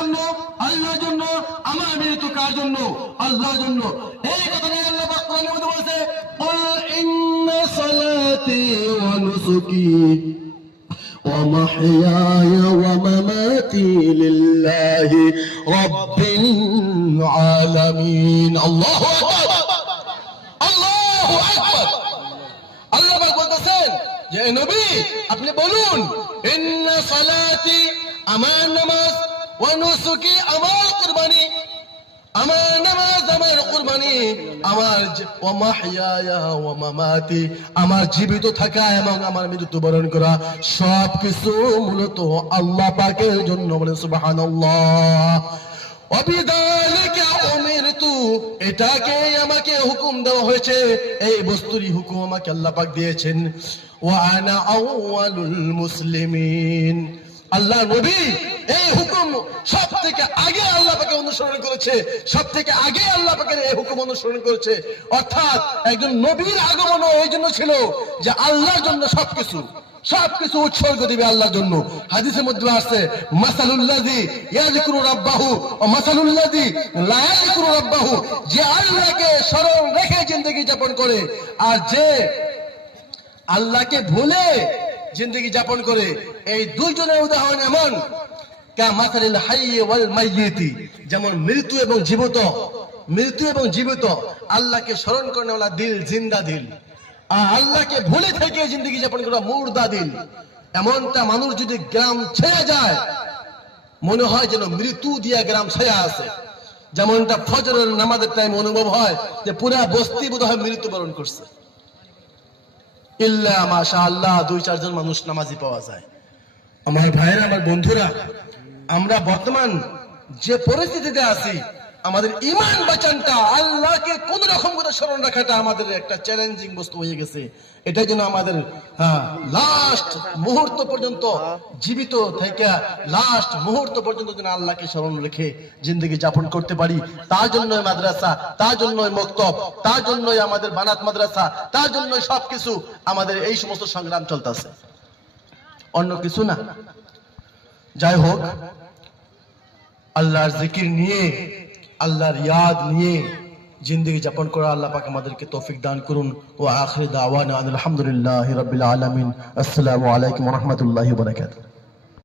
জন্য, আল্লাহর জন্য, আমার মৃত্যু কার জন্য, আল্লাহর জন্য। এই কথা নিয়ে আল্লাহ পাক কোরআনের মধ্যে বলেছে, কুল ইন্না সালাতি ওয়া নুসুকি ওয়া মাহইয়ায়া ওয়া মামাতি লিল্লাহি রাব্বিল আলামিন। আল্লাহু আকবার, আল্লাহু আকবার। আল্লাহ পাক বলতেছেন যে নবী আপনি বলুন, ইন্না সালাতি আমার নামাজ, ওয়া নুসুকি আমার কুরবানি, আমার নামাজ আমার কুরবানি, আমার ওয়া মাহইয়ায়া ওয়া মামাতি আমার জীবিত থাকা এবং আমার মৃত্যুবরণ করা সবকিছু মূলত আল্লাহ পাকের জন্য। বলেন সুবহানাল্লাহ। ওয়াবিযালিকা উমিরতু, এটাকে আমাকে হুকুম দেওয়া হয়েছে, এই বস্তুরই হুকুম আমাকে আল্লাহ পাক দিয়েছেন। ওয়া আনা আউয়ালুল মুসলিমিন, আল্লাহ নবী এই হুকুম সব থেকে আগে আল্লাহ পাকে অনুসরণ করেছে, সব থেকে আগে আল্লাহ পাকের এই হুকুম অনুসরণ করেছে। অর্থাৎ একজন নবীর আগমন এই জন্য ছিল যে আল্লাহর জন্য সবকিছু উৎসর্গ দিবে আল্লাহর জন্য। হাদিসের মধ্যে আছে, মাসালুল্লাযী ইয়াযকুরু রাব্বাহু ওয়া মাসালুল্লাযী লা ইয়াযকুরু রাব্বাহু, যে আল্লাহকে স্মরণ রেখে জিন্দেগি যাপন করে আর যে আল্লাহকে ভুলে জিন্দেগি যাপন করে, এই দুইজনের উদাহরণ এমন কামাসালিল হাইয়্যি ওয়াল মাইয়িতি, যেমন মৃত্যু এবং জীবিত। আল্লাহকে স্মরণ করেওয়ালা দিল জিন্দা দিল, আর আল্লাহকে ভুলে থেকে জিন্দেগি যাপন করা মুর্দা দিল। এমনটা মানুষ যদি গ্রাম ছেড়ে যায় মনে হয় যেন মৃত্যু দিয়া গ্রাম ছেড়ে আছে। যেমনটা ফজরের নামাজের টাইম অনুভব হয় যে পুরা বস্তি বোধহয় মৃত্যুবরণ করছে। ইল্লা মাশাআল্লাহ 2-4 জন মানুষ নামাজি পাওয়া যায়। আমার ভাইরা, আমার বন্ধুরা, আমরা বর্তমান যে পরিস্থিতিতে আছি, আমাদের ঈমান বাঁচানটা, আল্লাহকে কোন রকম করে স্মরণ রাখাটা আমাদের একটা চ্যালেঞ্জিং বস্তু হয়ে গেছে। এটাই জন্য আমাদের লাস্ট মুহূর্ত পর্যন্ত জীবিত থেকে লাস্ট মুহূর্ত পর্যন্ত যেন আল্লাহকে স্মরণ রেখে জিন্দগি যাপন করতে পারি, তার জন্যই মাদ্রাসা, তার জন্যই মক্তব, তার জন্যই আমাদের বানাত মাদ্রাসা, তার জন্যই সবকিছু আমাদের এই সমস্ত সংগ্রাম চলতেছে, অন্য কিছু না। যাই হোক, আল্লাহর জিকির নিয়ে, আল্লাহর ইয়াদ নিয়ে জিন্দগি যাপন করা আল্লাহ পাক আমাদেরকে তৌফিক দান করুন। ওয়া আখির দাওয়ানা আলহামদুলিল্লাহি রাব্বিল আলামিন। আসসালামু আলাইকুম ওয়া রাহমাতুল্লাহি ওয়া বারাকাতুহু।